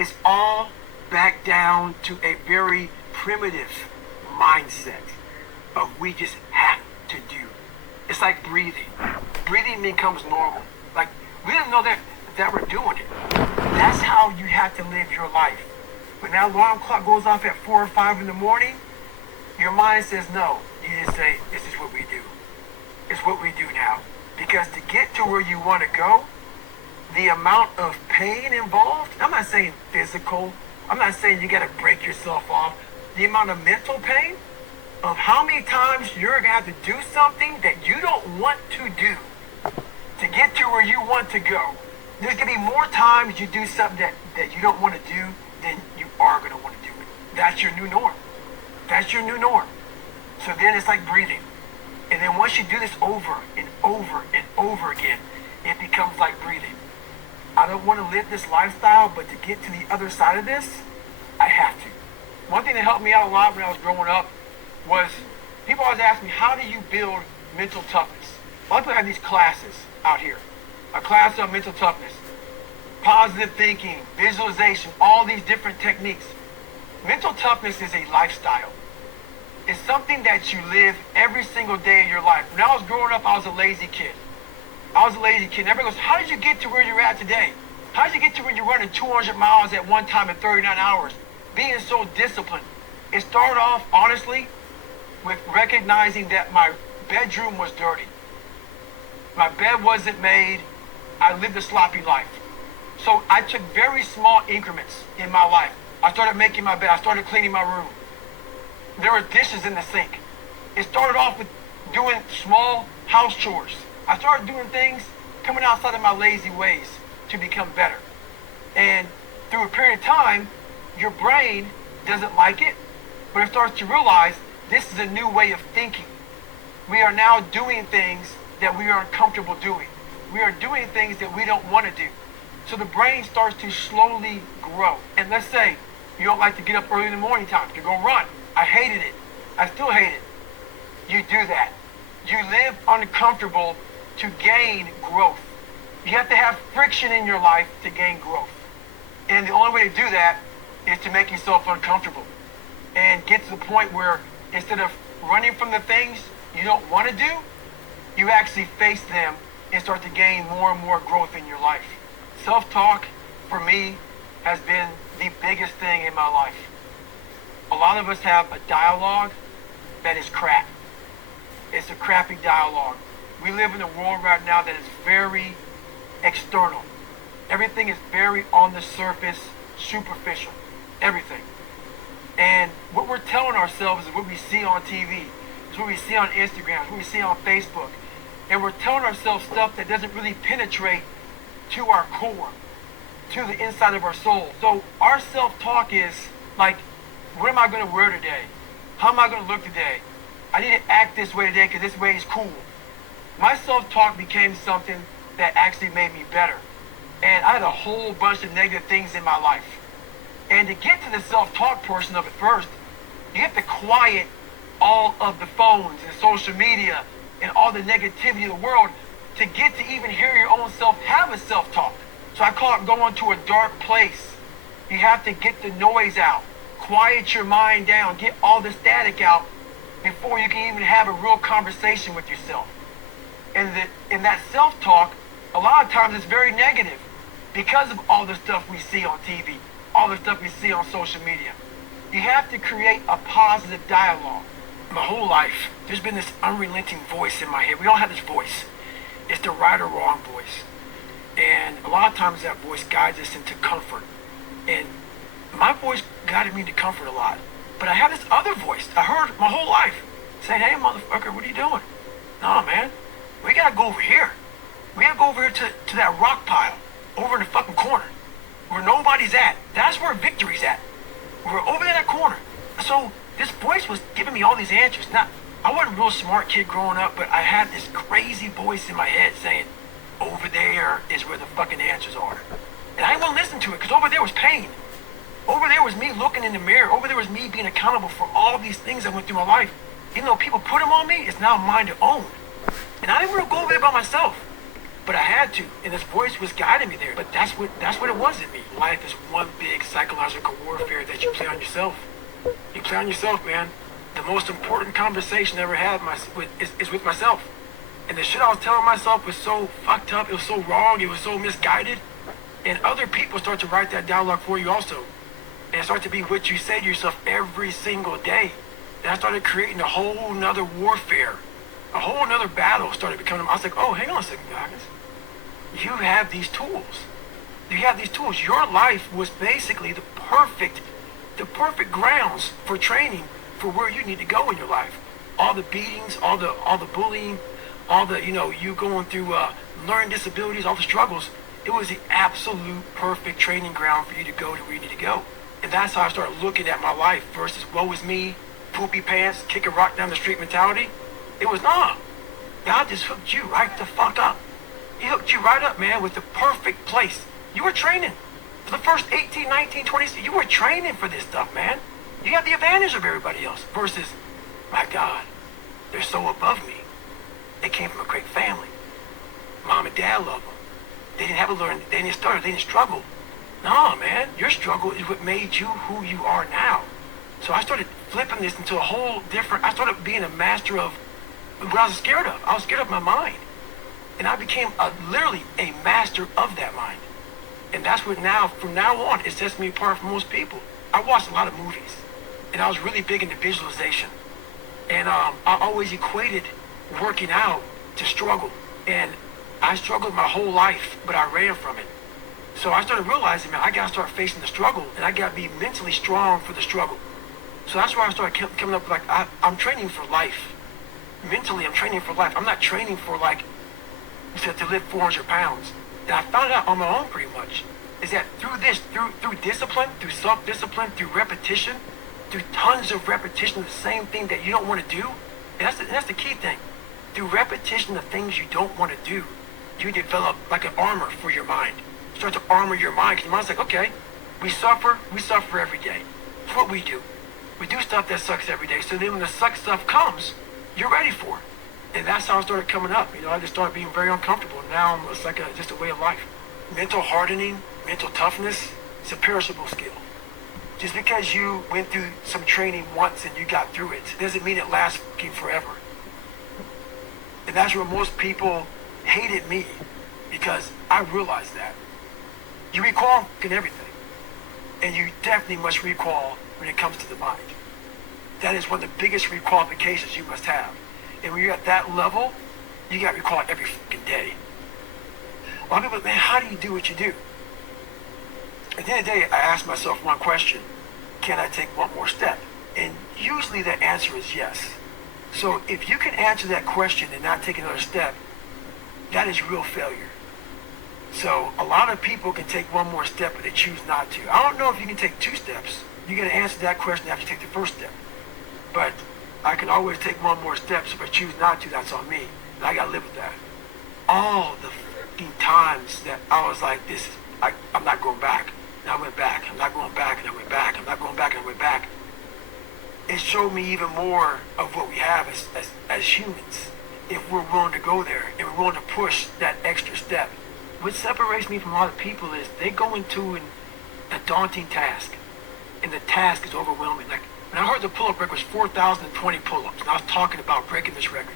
It's all back down to a very primitive mindset of we just have to do. It's like breathing. Breathing becomes normal. Like, we didn't know that we're doing it. That's how you have to live your life. When that alarm clock goes off at 4 or 5 in the morning, your mind says no. You just say, this is what we do. It's what we do now. Because to get to where you want to go, the amount of pain involved, I'm not saying physical, I'm not saying you got to break yourself off. The amount of mental pain of how many times you're going to have to do something that you don't want to do to get to where you want to go. There's going to be more times you do something that you don't want to do than you are going to want to do it. That's your new norm. That's your new norm. So then it's like breathing. And then once you do this over and over and over again, it becomes like breathing. I don't want to live this lifestyle, but to get to the other side of this, I have to. One thing that helped me out a lot when I was growing up was people always ask me, how do you build mental toughness? A lot of people have these classes out here. A class on mental toughness, positive thinking, visualization, all these different techniques. Mental toughness is a lifestyle. It's something that you live every single day of your life. When I was growing up, I was a lazy kid. Everybody goes, how did you get to where you're at today? How did you get to where you're running 200 miles at one time in 39 hours? Being so disciplined. It started off, honestly, with recognizing that my bedroom was dirty. My bed wasn't made. I lived a sloppy life. So I took very small increments in my life. I started making my bed. I started cleaning my room. There were dishes in the sink. It started off with doing small house chores. I started doing things, coming outside of my lazy ways to become better. And through a period of time, your brain doesn't like it, but it starts to realize this is a new way of thinking. We are now doing things that we are uncomfortable doing. We are doing things that we don't want to do. So the brain starts to slowly grow. And let's say you don't like to get up early in the morning time to go run. I hated it. I still hate it. You do that. You live uncomfortable to gain growth. You have to have friction in your life to gain growth. And the only way to do that is to make yourself uncomfortable and get to the point where instead of running from the things you don't want to do, you actually face them and start to gain more and more growth in your life. Self-talk, for me, has been the biggest thing in my life. A lot of us have a dialogue that is crap. It's a crappy dialogue. We live in a world right now that is very external. Everything is very on the surface, superficial. Everything. And what we're telling ourselves is what we see on TV. It's what we see on Instagram. It's what we see on Facebook. And we're telling ourselves stuff that doesn't really penetrate to our core, to the inside of our soul. So our self-talk is like, what am I going to wear today? How am I going to look today? I need to act this way today because this way is cool. My self-talk became something that actually made me better. And I had a whole bunch of negative things in my life. And to get to the self-talk portion of it first, you have to quiet all of the phones and social media and all the negativity of the world to get to even hear your own self have a self-talk. So I call it going to a dark place. You have to get the noise out, quiet your mind down, get all the static out before you can even have a real conversation with yourself. And in that self-talk, a lot of times it's very negative because of all the stuff we see on TV, all the stuff we see on social media. You have to create a positive dialogue. My whole life, there's been this unrelenting voice in my head. We all have this voice. It's the right or wrong voice. And a lot of times that voice guides us into comfort. And my voice guided me to comfort a lot. But I have this other voice I heard my whole life saying, hey, motherfucker, what are you doing? No, man, we gotta go over here. We gotta go over here to that rock pile over in the fucking corner where nobody's at. That's where victory's at. We're over in that corner. So this voice was giving me all these answers. Now, I wasn't a real smart kid growing up, but I had this crazy voice in my head saying, over there is where the fucking answers are. And I didn't want to listen to it because over there was pain. Over there was me looking in the mirror. Over there was me being accountable for all these things I went through my life. Even though people put them on me, it's now mine to own. And I didn't want to go over there by myself. But I had to, and this voice was guiding me there. But that's what it was in me. Life is one big psychological warfare that you play on yourself. You play on yourself, man. The most important conversation I ever had is with myself. And the shit I was telling myself was so fucked up, it was so wrong, it was so misguided. And other people start to write that dialogue for you also. And it starts to be what you say to yourself every single day. And I started creating a whole nother warfare. A whole nother battle started becoming. I was like, oh, hang on a second, Goggins. You have these tools. You have these tools. Your life was basically the perfect grounds for training for where you need to go in your life. All the beatings, all the bullying, all the, you going through learning disabilities, all the struggles. It was the absolute perfect training ground for you to go to where you need to go. And that's how I started looking at my life versus woe is me, poopy pants, kick a rock down the street mentality. It was not. God just hooked you right the fuck up. He hooked you right up, man, with the perfect place. You were training. For the first 18, 19, 20, you were training for this stuff, man. You have the advantage of everybody else versus, my God, they're so above me. They came from a great family. Mom and dad love them. They didn't have to learn, they didn't start, they didn't struggle. No, man, your struggle is what made you who you are now. So I started flipping this into a whole different, I started being a master of what I was scared of. I was scared of my mind. And I became literally a master of that mind. And that's what now, from now on, it sets me apart from most people. I watched a lot of movies. And I was really big into visualization. And I always equated working out to struggle. And I struggled my whole life, but I ran from it. So I started realizing, man, I got to start facing the struggle, and I got to be mentally strong for the struggle. So that's why I started coming up with, like, I'm training for life. Mentally, I'm training for life. I'm not training for, like, to lift 400 pounds. And I found out on my own pretty much, is that through discipline, through self-discipline, through repetition, through tons of repetition of the same thing that you don't want to do, and that's the key thing. Through repetition of things you don't want to do, you develop like an armor for your mind. You start to armor your mind, because your mind's like, okay, we suffer every day. That's what we do. We do stuff that sucks every day, so then when the suck stuff comes, you're ready for it. And that's how I started coming up. I just started being very uncomfortable. Now it's like just a way of life. Mental hardening, mental toughness, it's a perishable skill. Just because you went through some training once and you got through it, doesn't mean it lasts forever. And that's where most people hated me, because I realized that. You recall in everything. And you definitely must recall when it comes to the mind. That is one of the biggest requalifications you must have. And when you're at that level, you got to recall it every fucking day. A lot of people, man, how do you do what you do? At the end of the day, I ask myself one question: can I take one more step? And usually the answer is yes. So if you can answer that question and not take another step, that is real failure. So a lot of people can take one more step, but they choose not to. I don't know if you can take 2 steps. You got to answer that question after you take the first step. But I can always take one more step, so if I choose not to, that's on me. And I got to live with that. All the fucking times that I was like, I'm not going back. And I went back. I'm not going back, and I went back. I'm not going back, and I went back. It showed me even more of what we have as humans. If we're willing to go there, and we're willing to push that extra step. What separates me from a lot of people is they go into a daunting task, and the task is overwhelming. Like, when I heard the pull-up record was 4,020 pull-ups, and I was talking about breaking this record,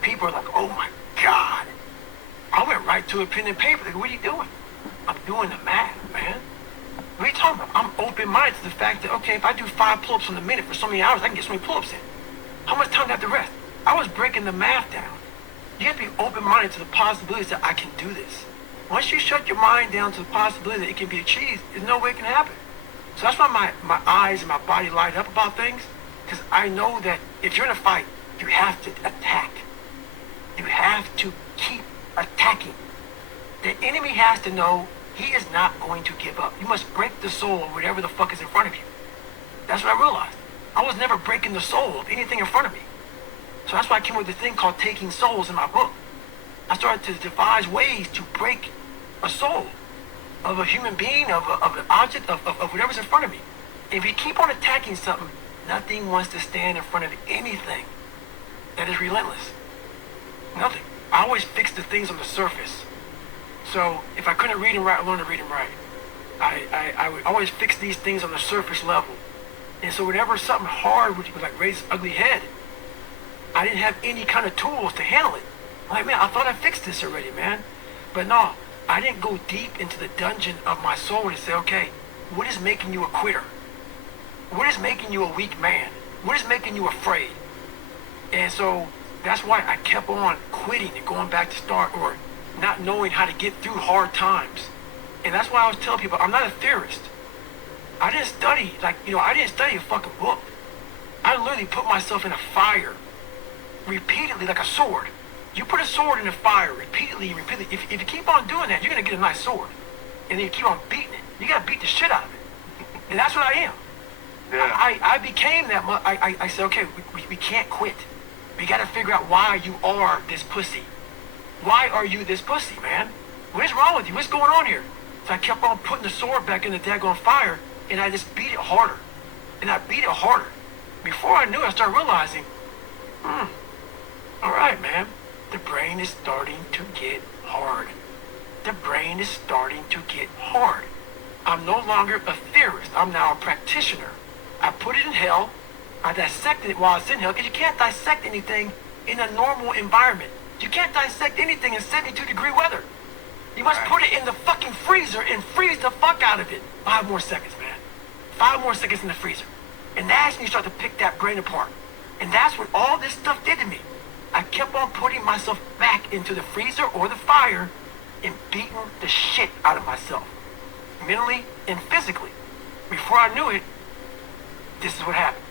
people are like, oh my God. I went right to a pen and paper. Like, what are you doing? I'm doing the math, man. What are you talking about? I'm open-minded to the fact that, okay, if I do 5 pull-ups in a minute for so many hours, I can get so many pull-ups in. How much time do I have to rest? I was breaking the math down. You have to be open-minded to the possibilities that I can do this. Once you shut your mind down to the possibility that it can be achieved, there's no way it can happen. So that's why my eyes and my body light up about things, because I know that if you're in a fight, you have to attack. You have to keep attacking. The enemy has to know he is not going to give up. You must break the soul of whatever the fuck is in front of you. That's what I realized. I was never breaking the soul of anything in front of me. So that's why I came up with this thing called Taking Souls in my book. I started to devise ways to break a soul of a human being, of an object, of whatever's in front of me. If you keep on attacking something, nothing wants to stand in front of anything that is relentless. Nothing. I always fix the things on the surface. So if I couldn't read and write, I learned to read and write. I would always fix these things on the surface level. And so whenever something hard would like raise its ugly head, I didn't have any kind of tools to handle it. I'm like, man, I thought I fixed this already, man. But no, I didn't go deep into the dungeon of my soul and say, okay, what is making you a quitter? What is making you a weak man? What is making you afraid? And so that's why I kept on quitting and going back to start, or not knowing how to get through hard times. And that's why I was telling people, I'm not a theorist. I didn't study, I didn't study a fucking book. I literally put myself in a fire repeatedly like a sword. You put a sword in the fire repeatedly and repeatedly. If you keep on doing that, you're going to get a nice sword. And then you keep on beating it. You got to beat the shit out of it. And that's what I am. Yeah. I became that. I said, okay, we can't quit. We got to figure out why you are this pussy. Why are you this pussy, man? What is wrong with you? What's going on here? So I kept on putting the sword back in the daggone fire, and I just beat it harder. And I beat it harder. Before I knew it, I started realizing, all right, man, the brain is starting to get hard. The brain is starting to get hard. I'm no longer a theorist. I'm now a practitioner. I put it in hell. I dissected it while it's in hell, because you can't dissect anything in a normal environment. You can't dissect anything in 72-degree weather. You must put it in the fucking freezer and freeze the fuck out of it. 5 more seconds, man. 5 more seconds in the freezer. And that's when you start to pick that brain apart. And that's what all this stuff did to me. I kept on putting myself back into the freezer or the fire and beating the shit out of myself, mentally and physically. Before I knew it, this is what happened.